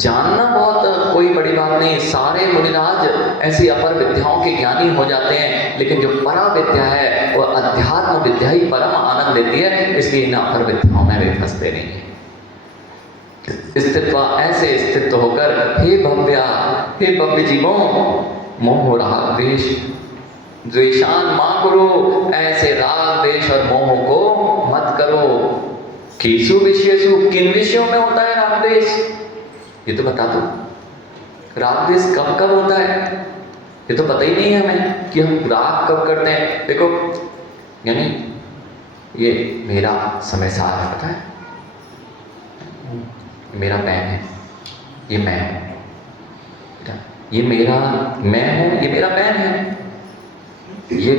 जानना बहुत कोई बड़ी बात नहीं। सारे मुनिराज ऐसी अपर विद्याओं के ज्ञानी हो जाते हैं, लेकिन जो परा विद्या है वो अध्यात्म विद्या ही परम आनंद देती है। इसलिए इन अपर विद्याओं में वे फंसते नहीं है। स्थित्व, ऐसे स्थित होकर हे भव्य जीवों, मोह राग द्वेष द्वेषान मां करो, ऐसे राग द्वेष और मोह को मत करो। केसु विषयेषु, किन विषयों में होता है राग द्वेष? ये तो बता दो। राग द्वेष कब कब होता है ये तो पता ही नहीं है हमें कि हम राग कब करते हैं। देखो, यानी ये मेरा समय सार है, पता है, मेरा पैन है, ये मैं हूं, ये मेरा मैं हूं, ये मेरा पैन है, ये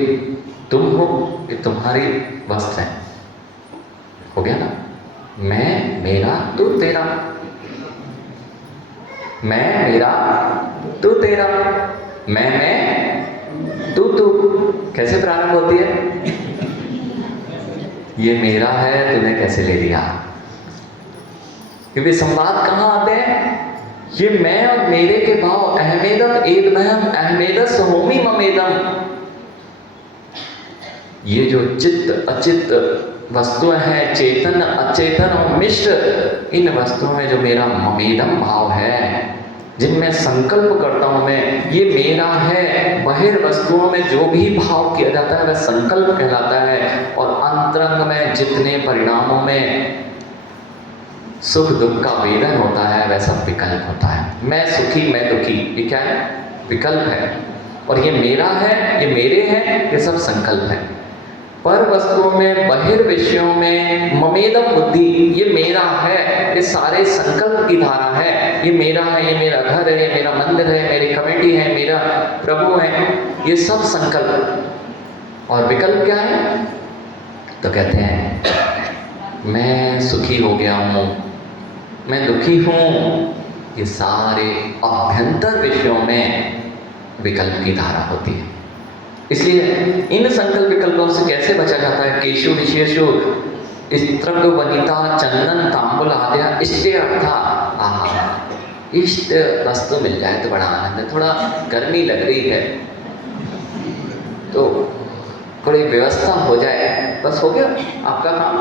तुम हो, ये तुम्हारी वस्त्र है। हो गया ना? मैं मेरा तू तेरा, मैं मेरा तू तेरा, मैं तू तू। कैसे प्रारंभ होती है? ये मेरा है, तूने कैसे ले लिया? क्योंकि संवाद कहाँ आते हैं? ये मैं और मेरे के भाव, अहमेदम एदमहम अहमेदस होमी ममेदम। ये जो चित्त अचित्त वस्तुएं हैं, चेतन अचेतन और मिश्र, इन वस्तुओं में जो मेरा ममेदम भाव है, जिनमें संकल्प करता हूँ मैं, ये मेरा है, बाहर वस्तुओं में जो भी भाव किया जाता है वह संकल्प कहलाता है। और अंतरंग में जितने परिणामों में सुख दुख का वेदन होता है वह सब विकल्प होता है। मैं सुखी मैं दुखी, ये क्या है? विकल्प है। और ये मेरा है, ये मेरे हैं, ये सब संकल्प है। पर वस्तुओं में, बहिर्विषयों में ममेदम बुद्धि, ये मेरा है, ये सारे संकल्प की धारा है। ये मेरा है, ये मेरा घर है, ये मेरा मंदिर है, मेरी कमेटी है, मेरा प्रभु है, ये सब संकल्प। और विकल्प क्या है? तो कहते हैं मैं सुखी हो गया हूँ, मैं दुखी हूँ, ये सारे अभ्यंतर विषयों में विकल्प की धारा होती है। इसलिए इन संकल्प विकल्पों से कैसे बचा जाता है? केशु विशेषु स्त्रग वनिता चंदन तांबुल आद्या इष्टे अर्था। इष्ट वस्तु मिल जाए तो बड़ा आनंद है। थोड़ा गर्मी लग रही है तो थोड़ी व्यवस्था हो जाए, बस हो गया आपका काम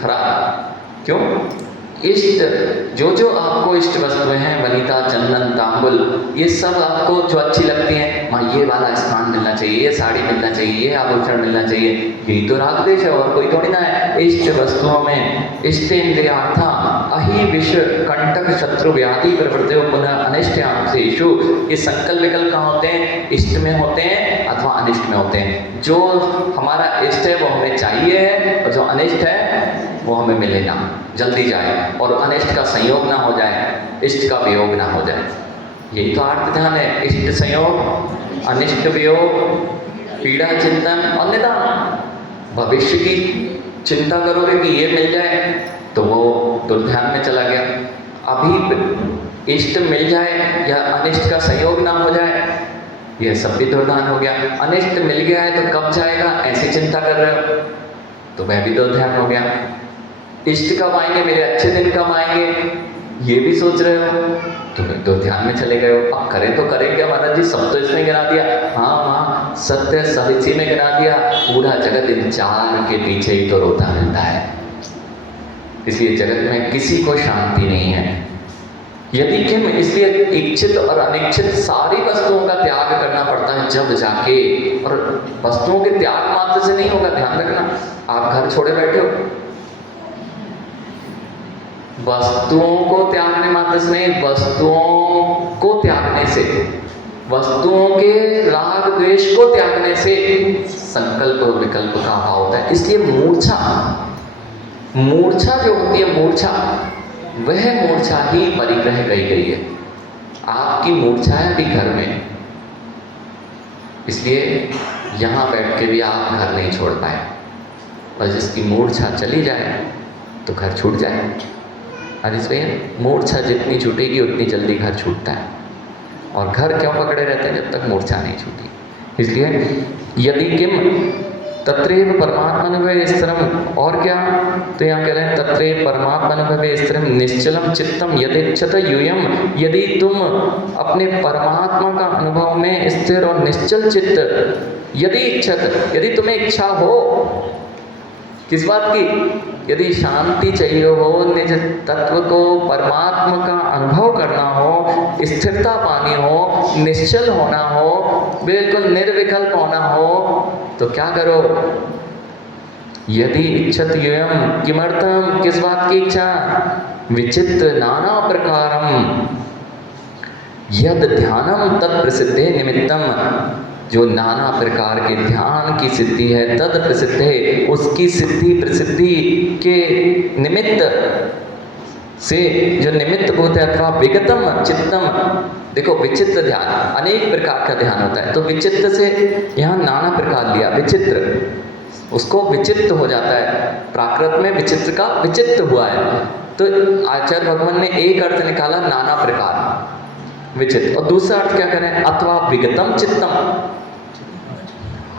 खराब। क्यों? इष्ट जो आपको इष्ट वस्तुएं हैं, वनिता चंदन तांबुल, ये सब आपको जो अच्छी लगती हैं, माँ ये वाला स्थान मिलना चाहिए, ये साड़ी मिलना चाहिए, ये आभूषण मिलना चाहिए, यही तो राग द्वेष है और कोई थोड़ी ना है। इष्ट वस्तुओं में इष्टेन्द्रियार्था अहि विष कंटक शत्रु व्याधि प्रवृत्ति पुनः अनिष्ट आंशेषु। ये संकल्प विकल्प कहाँ होते हैं? इष्ट में होते हैं अथवा अनिष्ट में होते हैं। जो हमारा इष्ट है वो हमें चाहिए है, और जो अनिष्ट है वो हमें मिले ना, जल्दी जाए, और अनिष्ट का संयोग ना हो जाए, इष्ट का वियोग ना हो जाए। यही तो अर्थ ध्यान है। इष्ट संयोग, अनिष्ट वियोग, पीड़ा चिंतन और निदान। भविष्य की चिंता करोगे कि ये मिल जाए तो वो दुर्ध्यान में चला गया। अभी इष्ट मिल जाए या अनिष्ट का संयोग ना हो जाए, यह सब भी दुर्ध्यान हो गया। अनिष्ट मिल गया है तो कब जाएगा ऐसी चिंता कर रहे हो तो वह भी दुर्ध्यान हो गया। इष्ट कब आएंगे, मेरे अच्छे दिन कब आएंगे, ये भी सोच रहे हो तो दो ध्यान में चले गए हो। अब करें तो करें क्या महाराज जी, सब तो इसमें गिरा दिया। हाँ माँ, सत्य सब इसी में गिरा दिया। पूरा जगत इन चार के पीछे ही तो रोता मिलता है। इसलिए जगत में किसी को शांति नहीं है। यदि किम, इसलिए इच्छित और अनिच्छित सारी वस्तुओं का त्याग करना पड़ता है जब जाके। और वस्तुओं के त्याग मात्र से नहीं होगा, ध्यान रखना। आप घर छोड़े बैठे हो, वस्तुओं को त्यागने मात्र से नहीं, वस्तुओं को त्यागने से, वस्तुओं के राग द्वेष को त्यागने से संकल्प और विकल्प का अभाव होता है। इसलिए मूर्छा जो होती है, वह मूर्छा ही परिग्रह कही गई है। आपकी मूर्छा है अभी घर में, इसलिए यहाँ बैठ के भी आप घर नहीं छोड़ पाए। और जिसकी मूर्छा चली जाए तो घर छूट जाए। और इसलिए मूर्छा जितनी छूटेगी उतनी जल्दी घर छूटता है। और घर क्यों पकड़े रहते हैं? जब तक मूर्छा नहीं छूटी। इसलिए यदि किम तत्रेव परमात्मनुभवे स्थिरम, और क्या? तो यहाँ कह रहे हैं तत्रेव परमात्मनुभवे स्थिरम निश्चलम चित्तम यदिच्छत यूयम। यदि तुम अपने परमात्मा का अनुभव में स्थिर और निश्चल चित्त, यदि तुम्हें इच्छा हो, किस बात की? यदि शांति चाहिए हो, निज तत्व को, परमात्मा का अनुभव करना हो, स्थिरता पानी हो, निश्चल होना हो, बिल्कुल निर्विकल्प होना हो, तो क्या करो? यदि इच्छत यूयम किमर्थम, किस बात की इच्छा? विचित्र नाना प्रकारम यद ध्यानम तत् प्रसिद्धे निमित्तम। जो नाना प्रकार के ध्यान की सिद्धि है, तद प्रसिद्ध है, उसकी सिद्धि प्रसिद्धि के निमित्त से, जो निमित्त भूत है, अथवा विगतम चित्तम। देखो विचित्र ध्यान, अनेक प्रकार का ध्यान होता है, तो विचित्र से यहाँ नाना प्रकार लिया। विचित्र, उसको विचित्र हो जाता है। प्राकृत में विचित्र का विचित्र हुआ है, तो आचार्य भगवान ने एक अर्थ निकाला नाना प्रकार विचित्र, और दूसरा अर्थ क्या करें? अथवा विगतम चित्तम।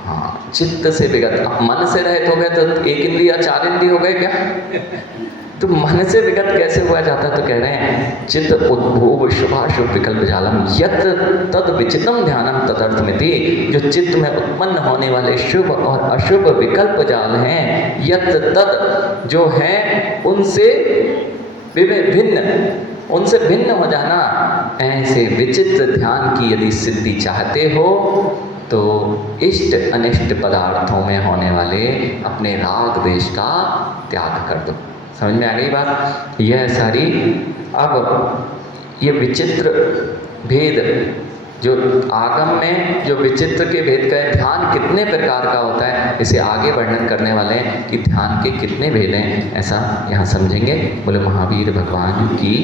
हाँ, चित्त से विगत। मन से रहित हो गए तो एक इंद्रिय चार इंद्रिय हो गए क्या? तो मन से विगत कैसे हुआ जाता? तो कह रहे हैं चित्त उद्भूव शुभाशुभ विकल्प जालम यत तद विचितम ध्यानम तदर्थमिति। जो चित्त में उत्पन्न होने वाले शुभ और अशुभ विकल्प जाल हैं, यत तद जो है उनसे भिन्न हो जाना, ऐसे विचित्र ध्यान की यदि सिद्धि चाहते हो तो इष्ट अनिष्ट पदार्थों में होने वाले अपने राग द्वेष का त्याग कर दो। समझ में आ गई बात? यह सारी अब ये विचित्र भेद जो आगम में जो विचित्र के भेद का है, ध्यान कितने प्रकार का होता है इसे आगे वर्णन करने वाले हैं कि ध्यान के कितने भेद हैं, ऐसा यहाँ समझेंगे। बोले महावीर भगवान की